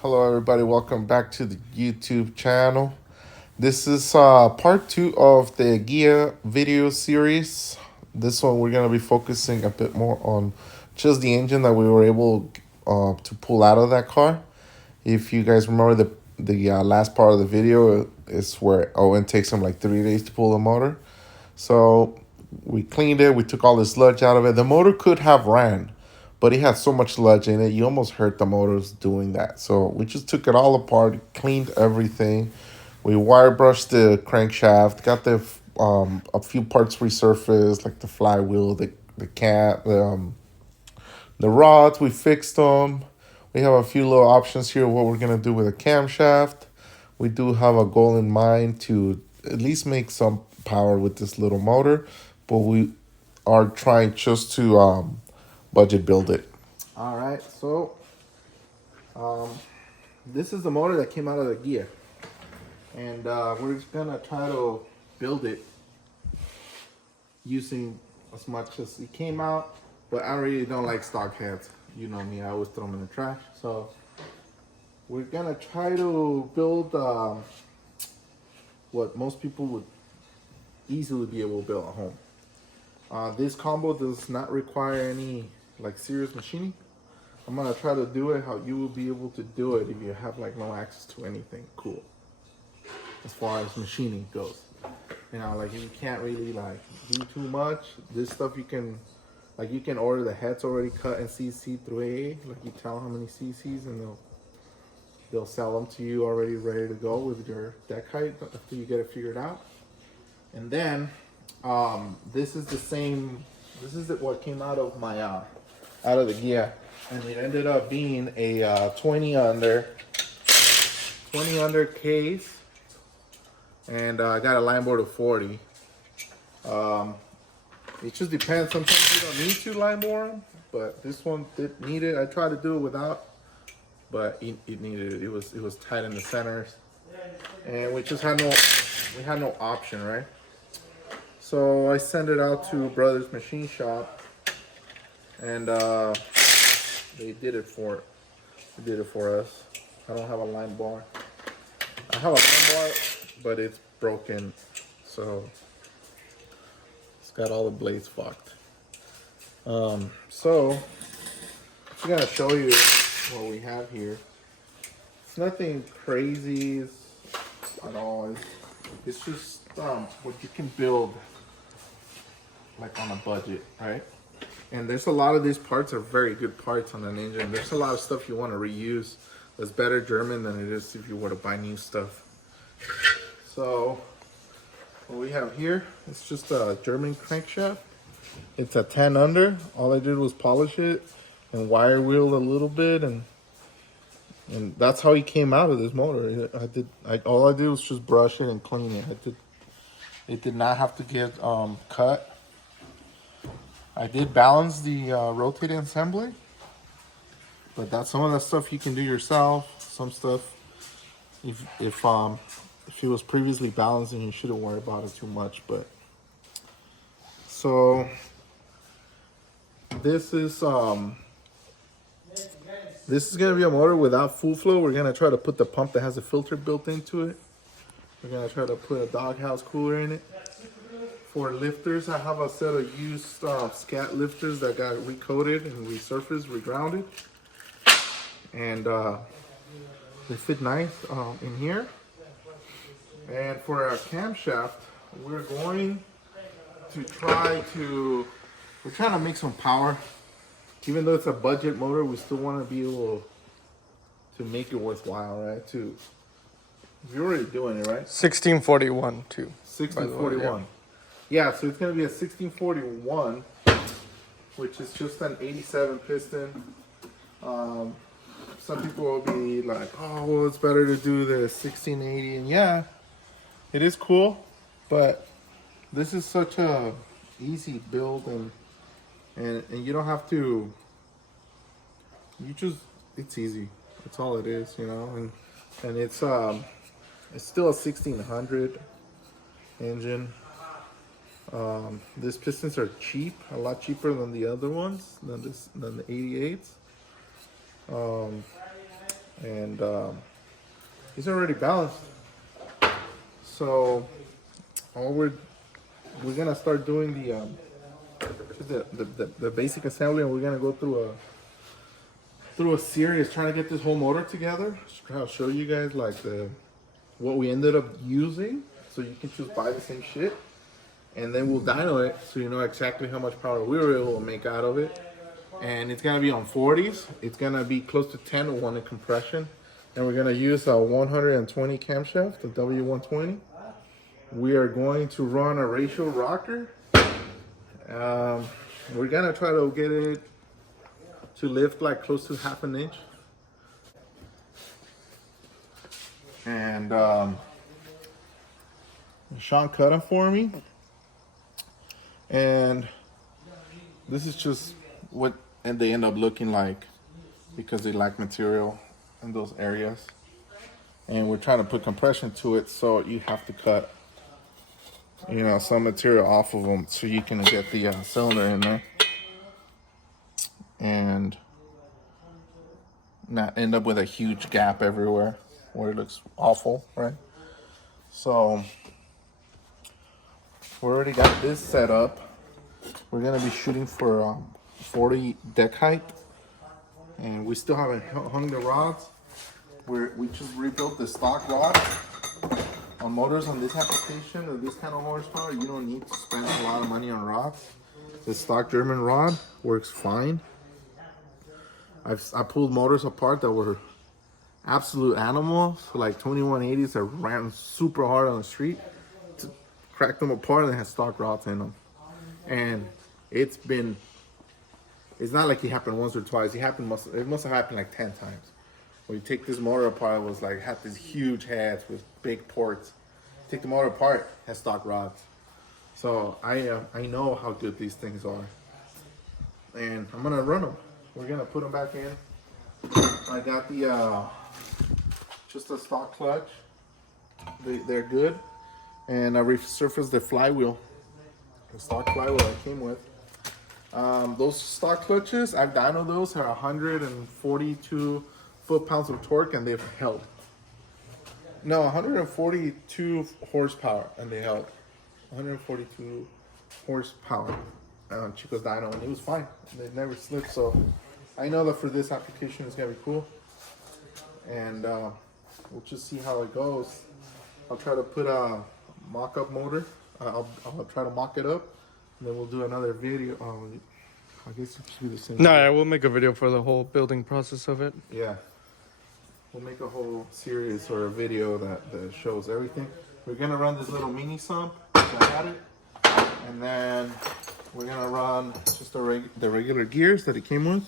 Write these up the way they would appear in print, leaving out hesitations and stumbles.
Hello, everybody. Welcome back to the YouTube channel. This is part two of the Ghia video series. This one, we're going to be focusing a bit more on just the engine that we were able to pull out of that car. If you guys remember the last part of the video is where Owen takes him like 3 days to pull the motor. So we cleaned it. We took all the sludge out of it. The motor could have ran, but it had so much sludge in it, you almost hurt the motors doing that. So we just took it all apart, cleaned everything. We wire brushed the crankshaft, got a few parts resurfaced, like the flywheel, the rods. We fixed them. We have a few little options here of what we're gonna do with the camshaft. We do have a goal in mind to at least make some power with this little motor, but we are trying just to budget build it. All right, so this is the motor that came out of the Ghia, and we're just gonna try to build it using as much as it came out, but I really don't like stock heads. You know me, I always throw them in the trash. So we're gonna try to build what most people would easily be able to build at home. This combo does not require any like serious machining. I'm gonna try to do it how you will be able to do it if you have like no access to anything cool as far as machining goes. You know, like you can't really like do too much. This stuff you can order the heads already cut in CC through AA. Like you tell how many CCs and they'll sell them to you already ready to go with your deck height after you get it figured out. And then this is the same. This is what came out of my out of the Ghia, and it ended up being a 20 under case, and I got a line board of 40. It just depends. Sometimes you don't need to line bore them, but this one did need it. I tried to do it without, but it needed it. It was tight in the centers, and we had no option, right? So I sent it out to Brothers Machine Shop, and they did it for us. I don't have a line bar. I have a line bar, but it's broken, so it's got all the blades fucked. So I'm gonna show you what we have here. It's nothing crazy at all. It's just what you can build like on a budget, right? And there's a lot of these parts are very good parts on an engine. There's a lot of stuff you want to reuse that's better German than it is if you were to buy new stuff. So what we have here, it's just a German crankshaft. It's a 10 under. All I did was polish it and wire wheel a little bit, and that's how he came out of this motor. All I did was just brush it and clean it. It did not have to get cut. I did balance the rotating assembly, but that's some of that stuff you can do yourself. Some stuff, if it was previously balanced, then you shouldn't worry about it too much. But so this is gonna be a motor without full flow. We're gonna try to put the pump that has a filter built into it. We're gonna try to put a doghouse cooler in it. For lifters, I have a set of used scat lifters that got recoated and resurfaced, regrounded, and they fit nice in here. And for our camshaft, we're trying to make some power. Even though it's a budget motor, we still want to be able to make it worthwhile, right? You're already doing it, right? 1641 too. 1641. Yeah, so it's going to be a 1641, which is just an 87 piston. Some people will be like, oh, well, it's better to do the 1680. And yeah, it is cool, but this is such a easy build, and you don't have to, it's easy. That's all it is, you know, and it's still a 1600 engine. These pistons are cheap, a lot cheaper than the other ones, than the 88s. and it's already balanced. So all we're gonna start doing the basic assembly, and we're gonna go through a series trying to get this whole motor together. I'll show you guys like what we ended up using, so you can just buy the same shit, and then we'll dyno it so you know exactly how much power we were able to make out of it. And it's gonna be on 40s. It's gonna be close to 10 to 1 in compression, and we're gonna use a 120 camshaft, the W120. We are going to run a ratio rocker. We're gonna try to get it to lift like close to ½ an inch. And Sean cut them for me. And this is just what they end up looking like, because they lack material in those areas. And we're trying to put compression to it, so you have to cut, you know, some material off of them so you can get the cylinder in there and not end up with a huge gap everywhere where it looks awful, right? So we already got this set up. We're gonna be shooting for 40 deck height, and we still haven't hung the rods. We just rebuilt the stock rod. On motors on this application or this kind of horsepower, you don't need to spend a lot of money on rods. The stock German rod works fine. I pulled motors apart that were absolute animals, like 2180s that ran super hard on the street. To crack them apart, and they had stock rods in them. And it's not like it happened once or twice. It must have happened like 10 times. When you take this motor apart, it was like, had these huge heads with big ports. Take the motor apart, has stock rods. So I know how good these things are, and I'm gonna run them. We're gonna put them back in. I got the just a stock clutch. They're good, and I resurfaced the flywheel, the stock flywheel I came with. Those stock clutches, I've dynoed those, are 142 foot-pounds of torque, and they've held. No, 142 horsepower, and they held. 142 horsepower on Chico's dyno, and it was fine. They never slipped, so I know that for this application it's gonna be cool. And we'll just see how it goes. I'll try to put a mock-up motor. I'll try to mock it up, and then we'll do another video. I guess it should be the same. No, yeah, we'll make a video for the whole building process of it. Yeah. We'll make a whole series or a video that shows everything. We're gonna run this little mini sump, which I had it, and then we're gonna run just the regular gears that it came with.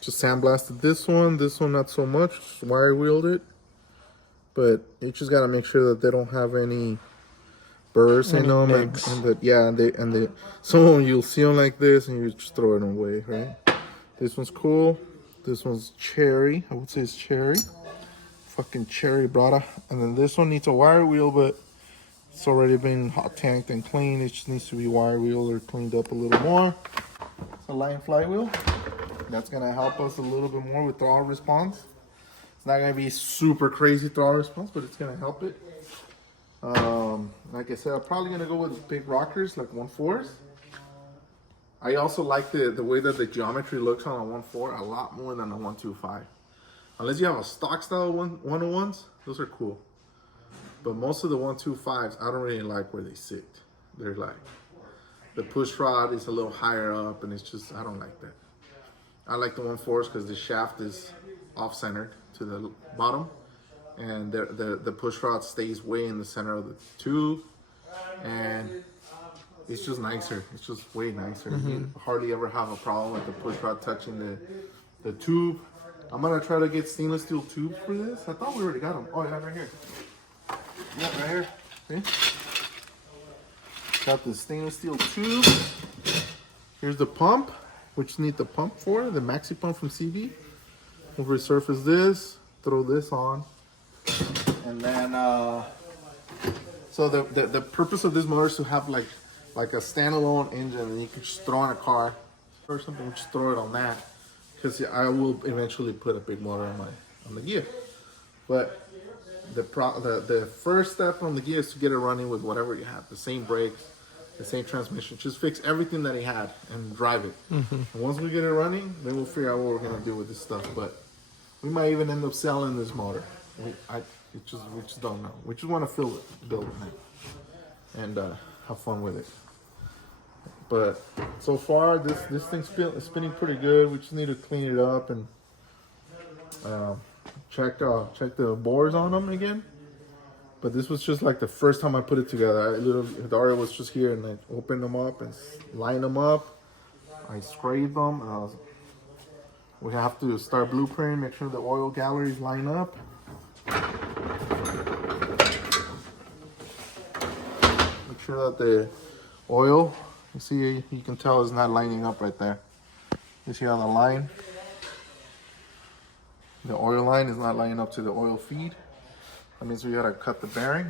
Just sandblasted this one not so much, just wire wheeled it. But you just gotta make sure that they don't have any burrs in them, and that some of them you'll see them like this, and you just throw it away, right? This one's cool. This one's cherry. I would say it's cherry. Fucking cherry brother. And then this one needs a wire wheel, but it's already been hot tanked and cleaned. It just needs to be wire wheeled or cleaned up a little more. It's a line flywheel. That's gonna help us a little bit more with throttle response. It's not gonna be super crazy throttle response, but it's gonna help it. Like I said, I'm probably gonna go with big rockers, like 1.4s. I also like the way that the geometry looks on a 1.4 a lot more than a 1.25. Unless you have a stock style 101s, those are cool. But most of the 1.25s, I don't really like where they sit. They're like, the push rod is a little higher up, and it's just, I don't like that. I like the 1.4s because the shaft is off-centered to the bottom, and the push rod stays way in the center of the tube, and it's just nicer. It's just way nicer. You hardly ever have a problem with the push rod touching the tube. I'm gonna try to get stainless steel tubes for this. I thought we already got them. Oh, yeah, right here. Yeah, right here. See? Got the stainless steel tube. Here's the pump, which you need the pump for, the maxi pump from CB. We'll resurface this, throw this on, and then so the purpose of this motor is to have like a standalone engine, and you can just throw in a car or something. Just throw it on that, because I will eventually put a big motor on the Ghia. But the first step on the Ghia is to get it running with whatever you have, the same brakes, the same transmission. Just fix everything that he had and drive it. And once we get it running, then we'll figure out what we're gonna do with this stuff. But we might even end up selling this motor. We just don't know. We just want to build it and have fun with it. But so far, this thing's spinning pretty good. We just need to clean it up and check the bores on them again. But this was just like the first time I put it together. Dario was just here and I opened them up and lined them up. I sprayed them. We have to start blueprinting, make sure the oil galleries line up. Make sure that the oil, you see, you can tell it's not lining up right there. You see on the line? The oil line is not lining up to the oil feed. That means we gotta cut the bearing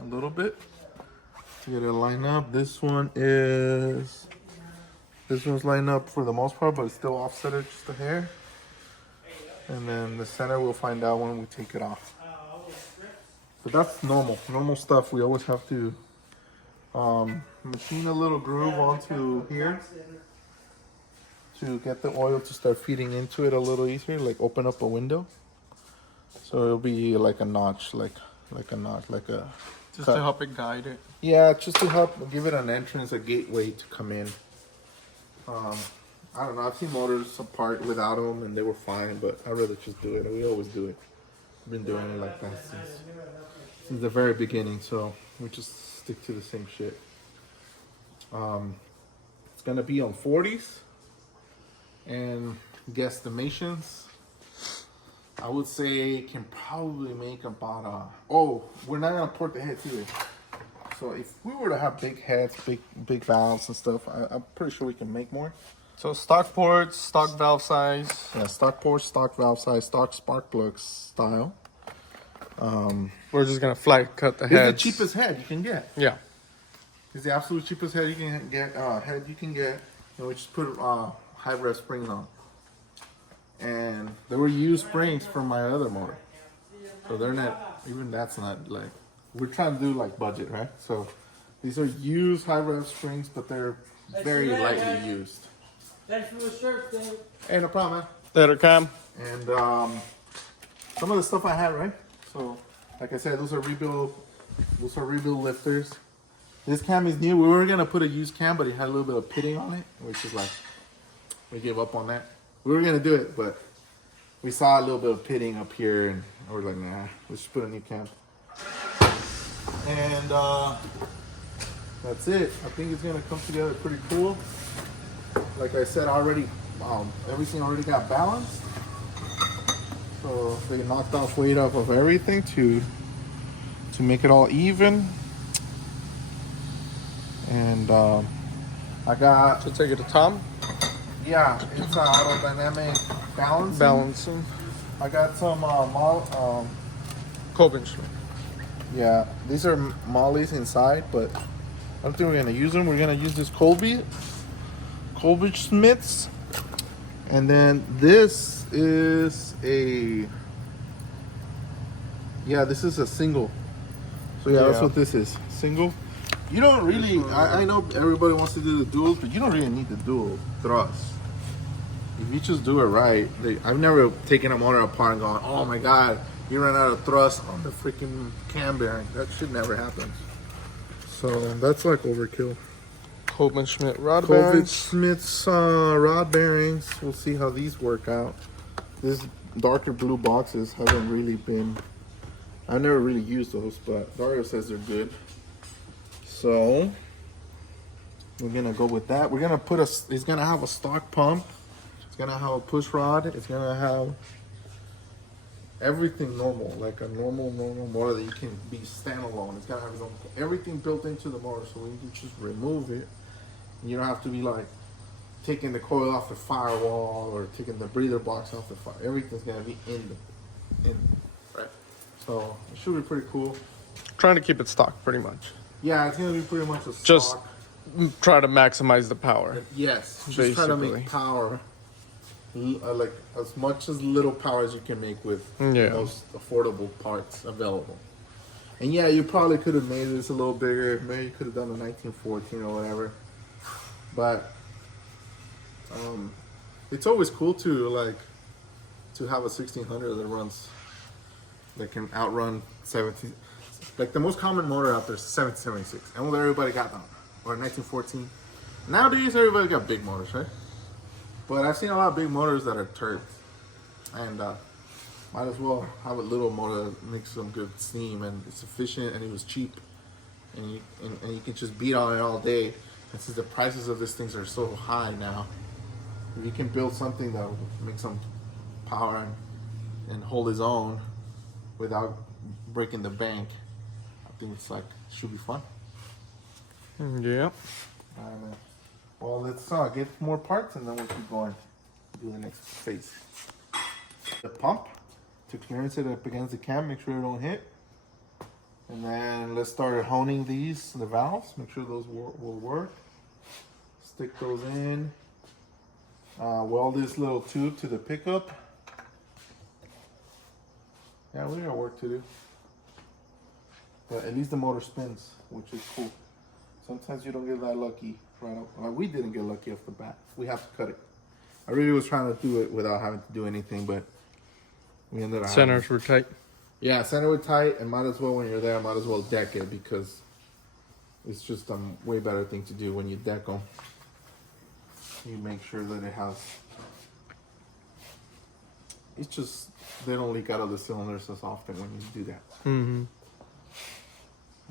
a little bit to get it lined up. This one's lined up for the most part, but it's still offset just a hair. And then the center we'll find out when we take it off. But that's normal stuff. We always have to machine a little groove onto here to get the oil to start feeding into it a little easier, like open up a window. So it'll be like a notch, like a Just cut. to help it guide it. Yeah, just to help give it an entrance, a gateway to come in. I don't know. I've seen motors apart without them, and they were fine. But I'd rather just do it. We always do it. Been doing it like that since the very beginning. So we just stick to the same shit. It's gonna be on 40s, and guesstimations. I would say can probably make about we're not gonna port the heads either. So if we were to have big heads, big valves and stuff, I'm pretty sure we can make more. So stock ports, stock valve size. Yeah, stock ports, stock valve size, stock spark plugs style. We're just gonna flat cut the It's the heads. cheapest head you can get. Yeah. It's the absolute cheapest head you can get. And we just put high rev springs on. And they were used springs from my other motor, so they're not even. That's not like we're trying to do like budget, right? So these are used high rev springs, but they're very lightly used. Thanks for the shirt, Dave. Hey, no problem, man. Later, Cam. And some of the stuff I had, right? So, like I said, those are rebuild lifters. This cam is new. We were gonna put a used cam, but it had a little bit of pitting on it, which is like we gave up on that. We were gonna do it, but we saw a little bit of pitting up here, and we're like, nah, let's just put a new cam. And that's it. I think it's gonna come together pretty cool. Like I said already, everything already got balanced. So they knocked off weight off of everything to make it all even. And I got So take it to Tom. yeah, it's aerodynamic balancing. Balancing. I got some Coben Schmidt. yeah, these are mollies inside, but I don't think we're gonna use them. We're gonna use this Colby Smiths, and then this is this is a single. So that's what this is, single. You don't really. I know everybody wants to do the duals, but you don't really need the dual thrust. If you just do it right, I've never taken a motor apart and gone, oh my god, you ran out of thrust on the freaking cam bearing. That shit never happens. So that's like overkill. Coben Schmidt rod Colby bearings. Smith's rod bearings. We'll see how these work out. These darker blue boxes haven't really been. I've never really used those, but Dario says they're good. So we're gonna go with that. We're gonna put it's gonna have a stock pump. It's gonna have a push rod. It's gonna have everything normal, like a normal motor that you can be standalone. It's gonna have its own, everything built into the motor, so we can just remove it. You don't have to be like taking the coil off the firewall or taking the breather box off the fire. Everything's gonna be in right. So it should be pretty cool. Trying to keep it stock, pretty much. Yeah, it's gonna be pretty much a stock. Just try to maximize the power. Yes, just try to Basically. make power like as much as little power as you can make with Yeah. the most affordable parts available. And yeah, you probably could have made this a little bigger. Maybe you could have done a 1914 or whatever. But it's always cool to have a 1600 that runs that can outrun 17. Like the most common motor out there is 776, and well, everybody got them, or 1914. Nowadays, everybody got big motors, right? But I've seen a lot of big motors that are turds, and might as well have a little motor that makes some good steam, and it's efficient, and it was cheap, and you can just beat on it all day. And since the prices of these things are so high now, if you can build something that will make some power and hold its own without breaking the bank, I think it's like should be fun. Yeah. All right, man. Well, let's get more parts and then we'll keep going. Do the next phase. The pump to clearance it up against the cam, make sure it don't hit. And then let's start honing the valves, make sure those will work. Stick those in. Weld this little tube to the pickup. Yeah, we got work to do. But at least the motor spins, which is cool. Sometimes you don't get that lucky right off. Well, we didn't get lucky off the bat. We have to cut it. I really was trying to do it without having to do anything, but we ended up Centers were tight. Yeah, center were tight, and might as well, when you're there, might as well deck it, because it's just a way better thing to do when you deck them. You make sure that it has... It's just, they don't leak out of the cylinders as often when you do that. Mm-hmm.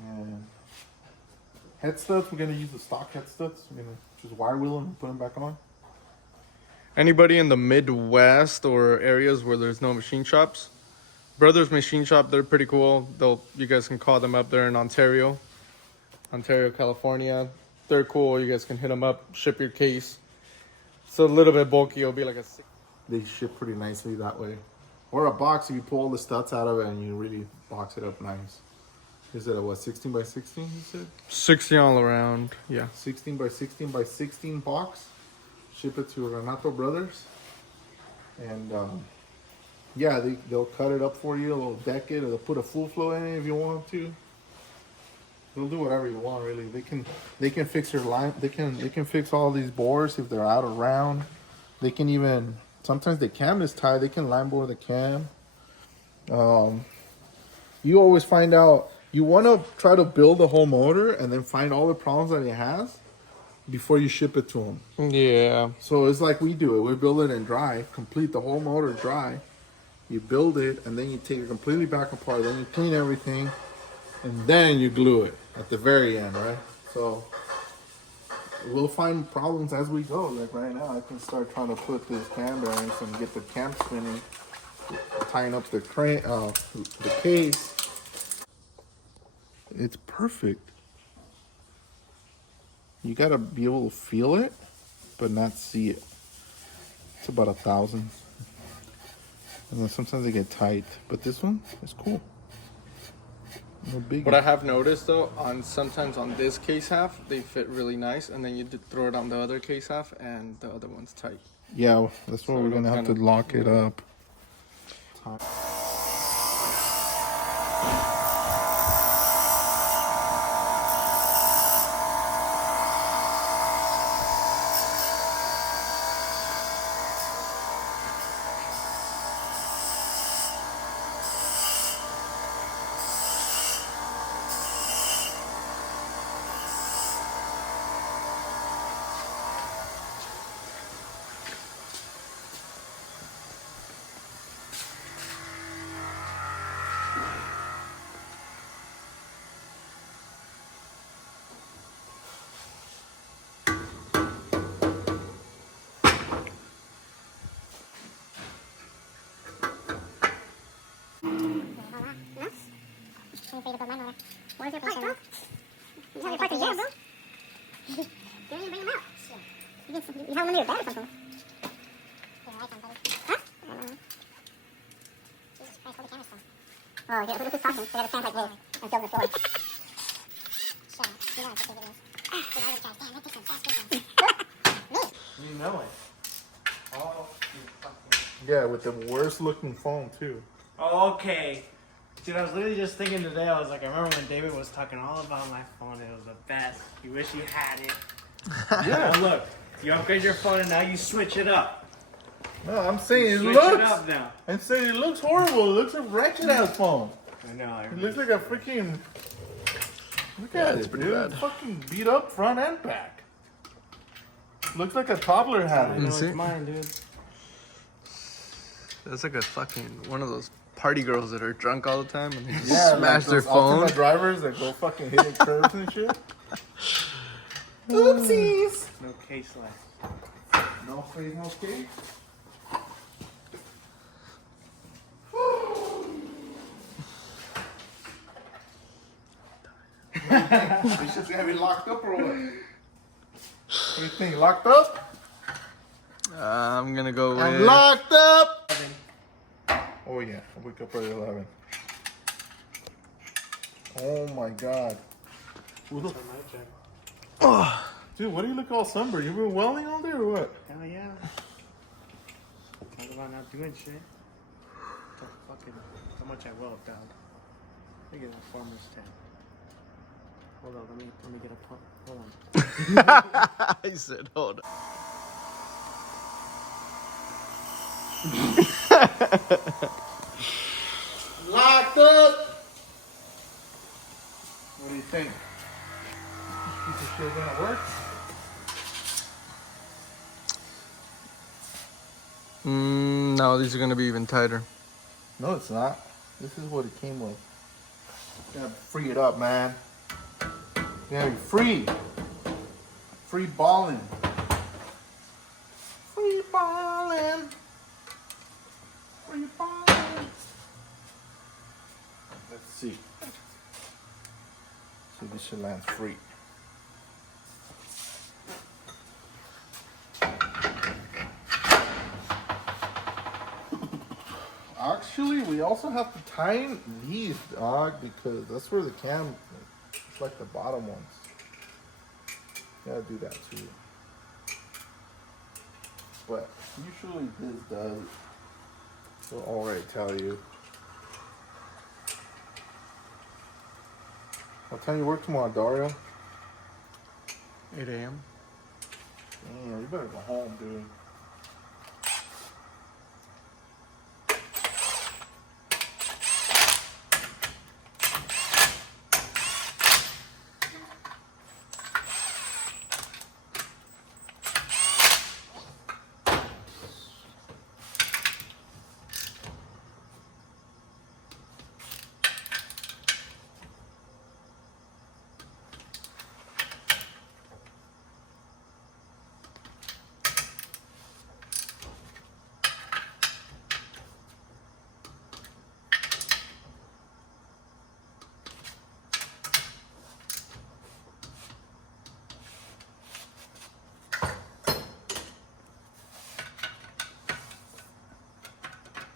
And head studs, we're going to use the stock head studs. We're going to just wire wheel them and put them back on. Anybody in the Midwest or areas where there's no machine shops, Brothers Machine Shop, they're pretty cool. You guys can call them up there in Ontario, California. They're cool. You guys can hit them up, ship your case. It's a little bit bulky. It'll be like a 6. They ship pretty nicely that way. Or a box, if you pull all the studs out of it and you really box it up nice. Is it a what, 16 by 16 you said? 60 all around, yeah. 16 by 16 by 16 box. Ship it to Renato Brothers. And yeah, they'll cut it up for you. They'll deck it, or they'll put a full flow in it if you want to. They'll do whatever you want, really. They can fix your line. They can fix all these bores if they're out of round. They can even, sometimes the cam is tight. They can line bore the cam. You always find out. You want to try to build the whole motor and then find all the problems that it has before you ship it to them. Yeah. So it's like we do it. We build it in dry, complete the whole motor dry. You build it, and then you take it completely back apart. Then you clean everything, and then you glue it at the very end, right? So we'll find problems as we go. Like right now, I can start trying to put this cam bearings and get the cam spinning, tying up the case. It's perfect. You gotta be able to feel it, but not see it. It's about 1,000. And then sometimes they get tight, but this one is cool. No big. What I have noticed though, sometimes on this case half, they fit really nice, and then you throw it on the other case half, and the other one's tight. Yeah, that's why we're gonna have to lock it up. Where's your part, bro? You have your part in jail, bro. You didn't even bring them out. You have them under your bed or something. Yeah, I can, buddy. Huh? I don't know. Jesus Christ, where the camera's from? Oh, yeah, who's talking? They gotta stand like this and film the floor. Shut up. You know it's a big videos. Dude, I would try. Damn, that picture is fast videos. Me? You know it. Oh, Yeah, with the worst looking phone too. Okay. Dude, I was literally just thinking today, I was like, I remember when David was talking all about my phone. It was the best. You wish you had it. Yeah. Oh, look. You upgrade your phone and now you switch it up. No, I'm saying it Switch it looks. up now. I'm saying it looks horrible. It looks a wretched ass phone. I know. It looks like a freaking. Look at it's it, pretty dude. bad. Fucking beat up front and back. Looks like a toddler had I it. know see? it's mine, dude. That's like a fucking one of those party girls that are drunk all the time and they just Yeah, smash like their those phone. alternate drivers that go fucking hitting curves and shit. Oopsies. No case left. No face, no case. This shit's gonna be locked up or what? What do you think? Locked up? I'm gonna go I'm with. locked up! Oh yeah, I wake up at 11. Oh my god. Who the Oh, Dude, what do you look all sunburned? You been welding all day or what? Hell yeah. Talk about not doing shit. How much I weld, dog. Let me get a farmer's tab. Hold on, let me get a pump. Hold on. I said, hold on. Locked up! What do you think? Piece of shit gonna work? No, these are gonna be even tighter. No, it's not. This is what it came with. You gotta free it up, man. You gotta be free. Free balling. Free balling. Free balling. Let's see. See if this shit lands free. Actually, we also have to tighten these, dog, because that's where the cam, it's like the bottom ones. Gotta do that too. But usually this does. We'll already tell you. What time you work tomorrow, Dario? 8 a.m. Damn, you better go home, dude.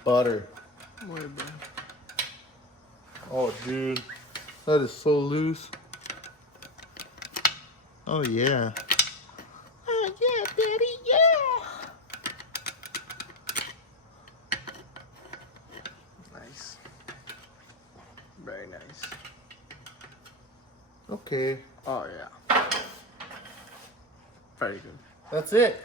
Butter. Oh, dude. That is so loose. Oh, yeah. Oh, yeah, daddy, yeah. Nice. Very nice. Okay. Oh yeah. Very good. That's it.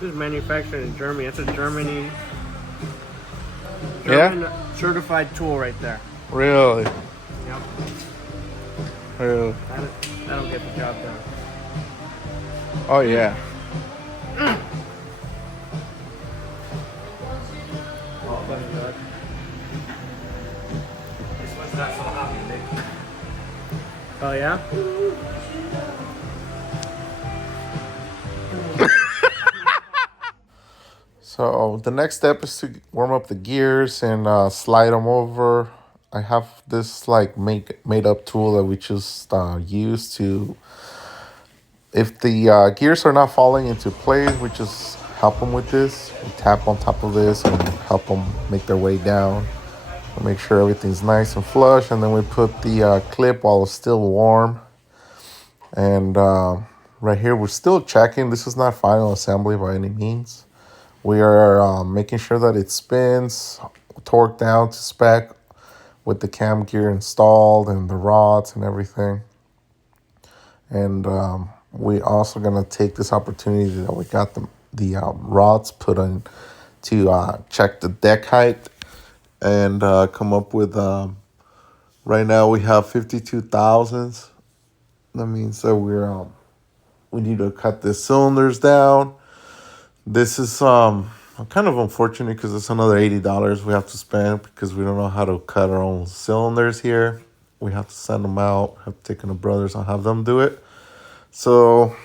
This is manufactured in Germany. That's a German certified tool right there. Really? Yep. Really? That'll get the job done. Oh, yeah. Oh, let me do it. This one's not so happy, Nick. Oh, yeah? So the next step is to warm up the gears and slide them over. I have this like made up tool that we just use to If the gears are not falling into place, we just help them with this. We tap on top of this and help them make their way down. We'll make sure everything's nice and flush, and then we put the clip while it's still warm. And right here, we're still checking. This is not final assembly by any means. We are making sure that it spins, torqued down to spec with the cam gear installed and the rods and everything. And we also gonna take this opportunity that we got the rods put on to check the deck height and come up with. Right now we have 52 thousandths. That means that we need to cut the cylinders down. This is kind of unfortunate because it's another $80 we have to spend because we don't know how to cut our own cylinders here. We have to send them out, have to take them to brothers and have them do it. So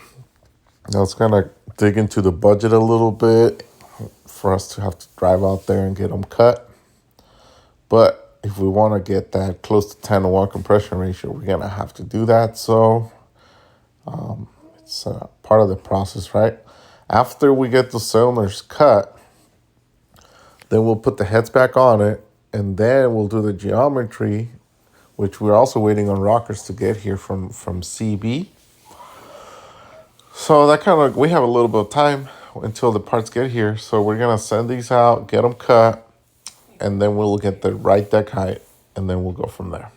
that's gonna dig into the budget a little bit for us to have to drive out there and get them cut. But if we want to get that close to 10-to-1 compression ratio, we're gonna have to do that. So it's part of the process, right? After we get the cylinders cut, then we'll put the heads back on it, and then we'll do the geometry, which we're also waiting on rockers to get here from CB. So that kind of, we have a little bit of time until the parts get here. So we're gonna send these out, get them cut, and then we'll get the right deck height, and then we'll go from there.